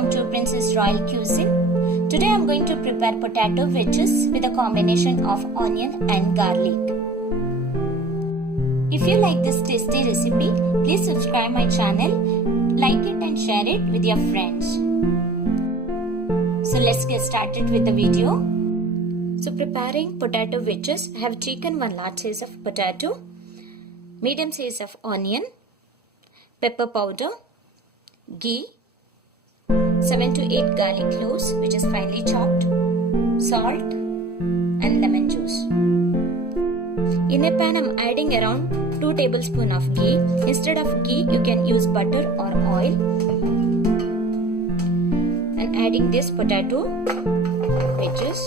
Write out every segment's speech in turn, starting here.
welcome to Princess Royal Cuisine. Today I am going to prepare potato wedges with a combination of onion and garlic. If you like this tasty recipe, please subscribe my channel, like it and share it with your friends. So let's get started with the video. So preparing potato wedges, I have taken one large size of potato, medium size of onion, pepper powder, ghee, 7 to 8 garlic cloves which is finely chopped, salt and lemon juice. In a pan I am adding around 2 tablespoons of ghee. Instead of ghee you can use butter or oil. And adding this potato wedges,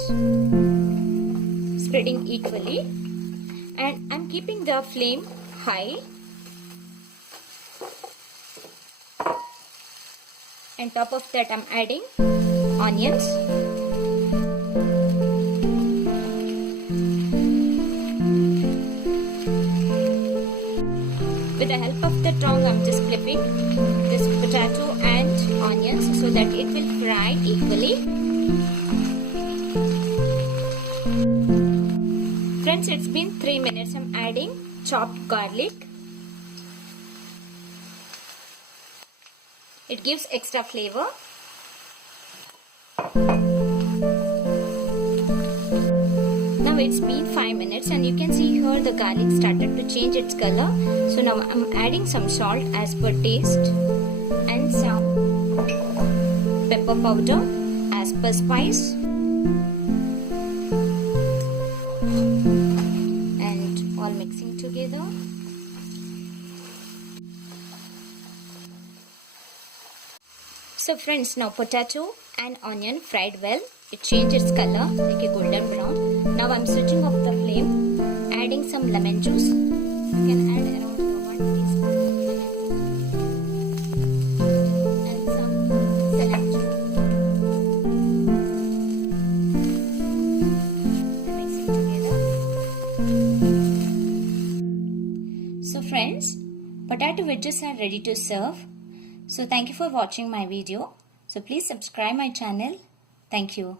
spreading equally, and I am keeping the flame high. And top of that I am adding onions. With the help of the tongue I am just flipping this potato and onions so that it will fry equally. Friends, it's been 3 minutes. I am adding chopped garlic. It gives extra flavor. Now it's been 5 minutes and you can see here the garlic started to change its color. So now I'm adding some salt as per taste and some pepper powder as per spice. And all mixing together. So friends, now potato and onion fried well. It changed its color like a golden brown. Now I am switching off the flame, adding some lemon juice. You can add around 1 teaspoon and some cilantro. And mixing together. So friends, potato wedges are ready to serve. So thank you for watching my video. So please subscribe my channel. Thank you.